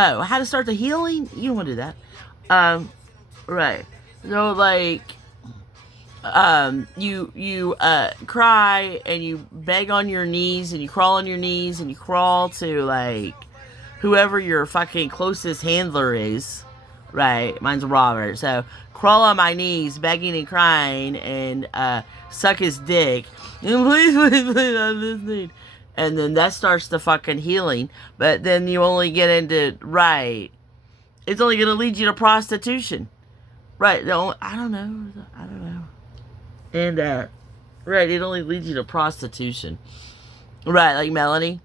Oh, how to start the healing? You don't want to do that. Right. So like, you cry and you beg on your knees and you crawl on your knees and you crawl to like whoever your fucking closest handler is. Right. Mine's Robert. So crawl on my knees, begging and crying, and suck his dick. And please, please, please, I'm listening. And then that starts the fucking healing. But then you only get into right. It's only gonna lead you to prostitution. Right. I don't know. I don't know. And right, it only leads you to prostitution. Right, like Melanie.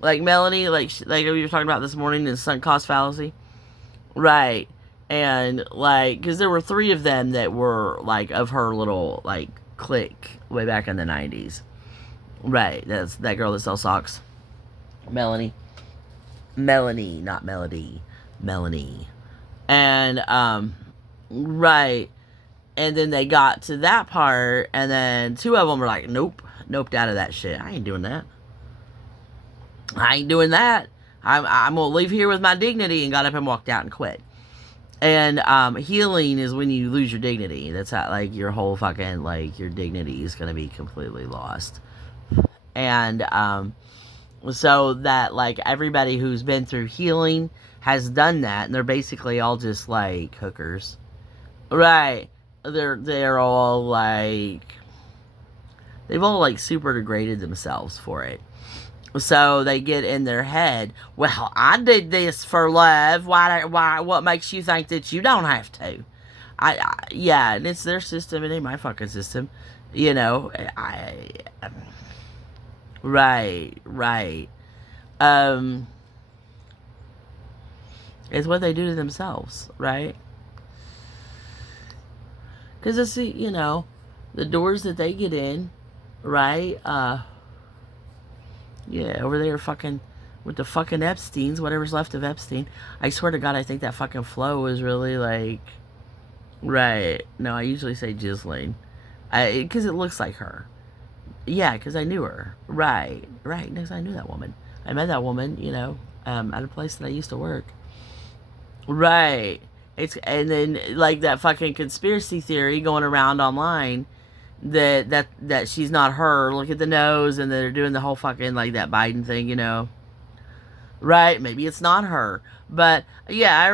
Like Melanie, like we were talking about this morning in sunk cost fallacy. Right. And like, because there were three of them that were like of her little like clique way back in the 90s. Right. That's that girl that sells socks. Melanie. Melanie, not Melody. Melanie. And right. And then they got to that part, and then two of them were like, nope, noped out of that shit. I ain't doing that. I ain't doing that. I'm gonna leave here with my dignity, and got up and walked out and quit. And healing is when you lose your dignity. That's how, like, your whole fucking, like, your dignity is gonna be completely lost. And so that, like, everybody who's been through healing has done that, and they're basically all just like hookers. Right. They're all like, they've all like super degraded themselves for it. So they get in their head, well, I did this for love. Why? What makes you think that you don't have to? Yeah, and it's their system. It ain't my fucking system. You know, right. Um, it's what they do to themselves, right? Because it's, you know, the doors that they get in, right? Yeah, over there fucking with the fucking Epsteins, whatever's left of Epstein. I swear to God, I think that fucking Flo is really like, right. No, I usually say Ghislaine. Because it looks like her. Yeah, because I knew her. Right. Because I knew that woman. I met that woman, you know, at a place that I used to work. Right. And then like that fucking conspiracy theory going around online that she's not her. Look at the nose, and they're doing the whole fucking like that Biden thing, you know. Right? Maybe it's not her, but yeah, I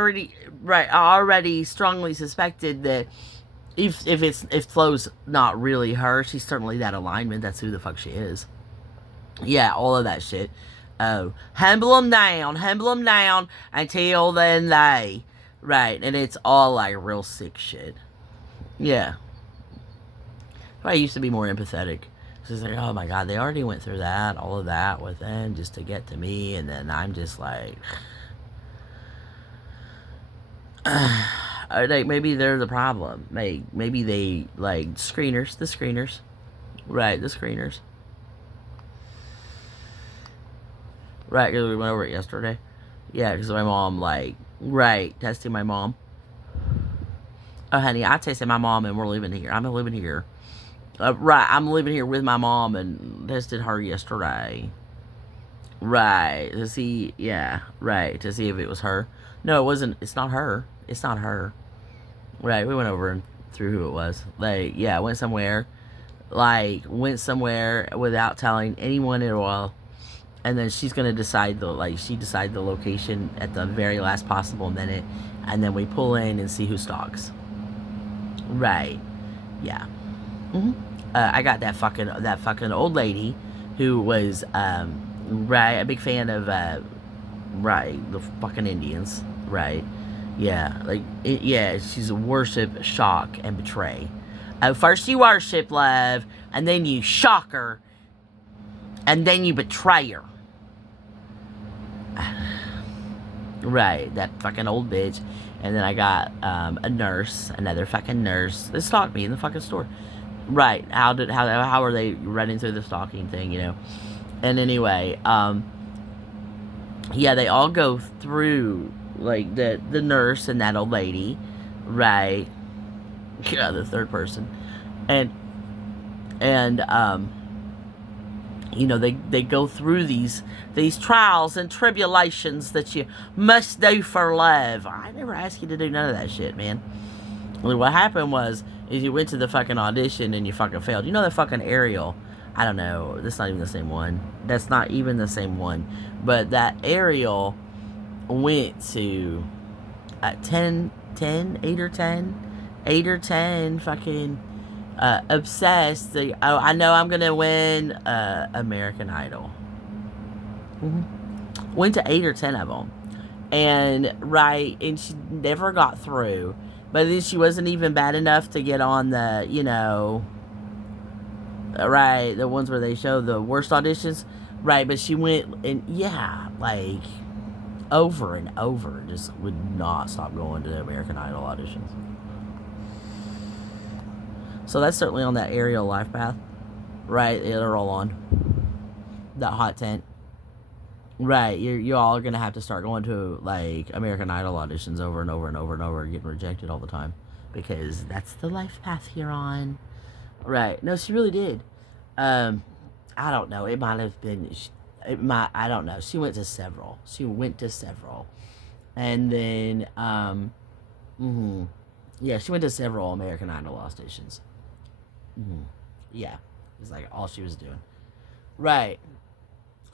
already strongly suspected that if Flo's not really her, she's certainly that alignment. That's who the fuck she is. Yeah, all of that shit. Oh, humble them down until then they. Right, and it's all like real sick shit. Yeah. I used to be more empathetic. So it's like, oh my God, they already went through that, all of that with them just to get to me, and then I'm just like, like maybe they're the problem. Maybe they like the screeners, right? The screeners, right? Because we went over it yesterday. Yeah, because my mom like, right, testing my mom. Oh honey, I tested my mom, and we're living here. I'm living here. Right, I'm living here with my mom and tested her yesterday. Right, to see, yeah, right, to see if it was her. No, it wasn't. It's not her. It's not her. Right, we went over and through who it was. Like, yeah, went somewhere without telling anyone at all. And then she's gonna decide she decided the location at the very last possible minute, and then we pull in and see who stalks. Right, yeah. Mm-hmm. I got that fucking old lady who was right, a big fan of right, the fucking Indians, right? Yeah, yeah, she's a worship, shock, and betray. First you worship love, and then you shock her, and then you betray her. Right, that fucking old bitch. And then I got a nurse, another fucking nurse that stalked me in the fucking store. Right, how are they running through the stalking thing, you know? And anyway, yeah, they all go through like the nurse and that old lady, right? Yeah, the third person, and they go through these trials and tribulations that you must do for love. I never asked you to do none of that shit, man. What happened was is you went to the fucking audition and you fucking failed. You know that fucking Ariel. I don't know. That's not even the same one. That's not even the same one. But that Ariel went to 8 or 10 fucking obsessed. I know I'm gonna win American Idol. Went to 8 or 10 of them, and she never got through. But then she wasn't even bad enough to get on the the ones where they show the worst auditions, right? But she went and over and over, just would not stop going to American Idol auditions. So that's certainly on that Ariel life path, right? They're all on that hot tent, right? You all are gonna have to start going to like American Idol auditions over and over and over and over, getting rejected all the time, because that's the life path you're on, right? No, she really did. I don't know. It might have been. I don't know. She went to several. And then yeah, she went to several American Idol auditions. Yeah, it's like all she was doing. Right.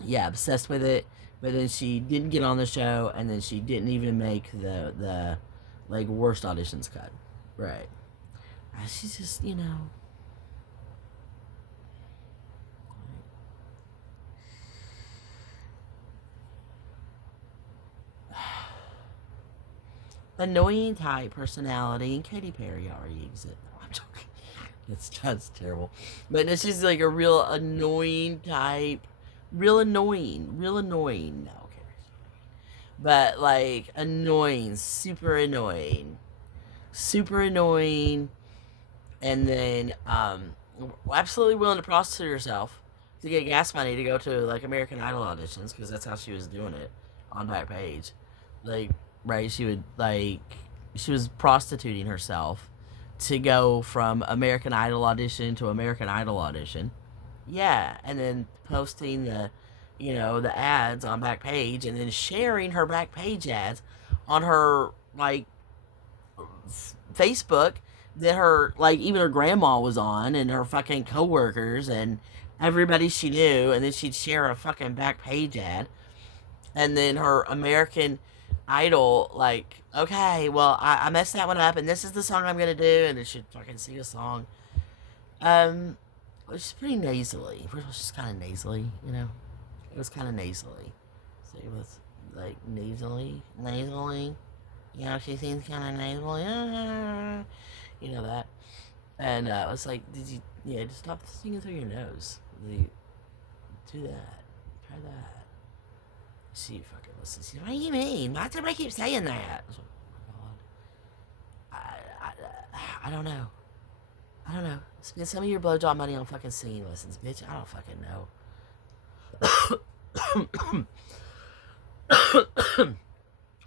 Yeah, obsessed with it. But then she didn't get on the show, and then she didn't even make the like worst auditions cut. Right. She's just annoying type personality, and Katy Perry already exists. No, I'm joking. That's terrible. But it's just like a real annoying type. Real annoying. Real annoying. No, okay. But like annoying. Super annoying. Super annoying. And then absolutely willing to prostitute herself to get gas money to go to like American Idol auditions, because that's how she was doing it on Backpage. Like, right, she was prostituting herself to go from American Idol audition to American Idol audition. Yeah, and then posting the ads on Backpage, and then sharing her Backpage ads on her like Facebook that her like even her grandma was on, and her fucking coworkers and everybody she knew, and then she'd share a fucking Backpage ad, and then her American Idol, like, okay, well, I messed that one up, and this is the song I'm gonna do, and then she'd fucking sing a song. It was pretty nasally. It was just kind of nasally. It was kind of nasally. So it was like nasally. She seems kind of nasally. That. And I was like, just stop singing through your nose. Do that. Try that. She fucking listens. What do you mean? Why does everybody keep saying that? I don't know. Spend some of your blowjob money on fucking singing lessons, bitch. I don't fucking know.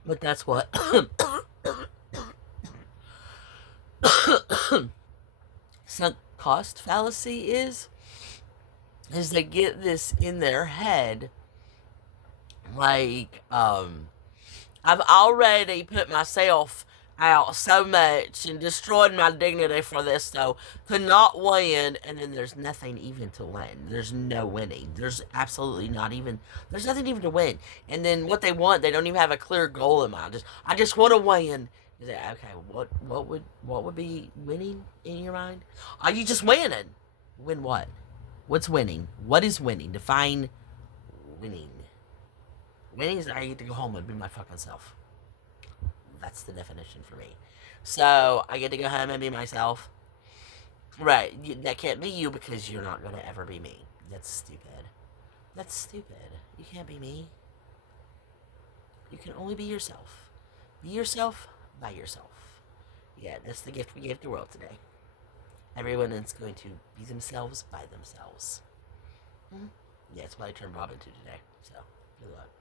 But that's what sunk cost fallacy is they get this in their head, like, I've already put myself out so much and destroyed my dignity for this, though, to not win, and then there's nothing even to win. There's no winning. There's absolutely not even, there's nothing even to win. And then what they want, they don't even have a clear goal in mind. I just want to win. Okay, what would be winning in your mind? Are you just winning? Win what? What's winning? What is winning? Define winning. Winning is I get to go home and be my fucking self. That's the definition for me. So I get to go home and be myself. Right, that can't be you, because you're not going to ever be me. That's stupid. You can't be me. You can only be yourself. Be yourself by yourself. Yeah, that's the gift we gave the world today. Everyone is going to be themselves by themselves. Yeah, that's what I turned Bob into today. So, good luck.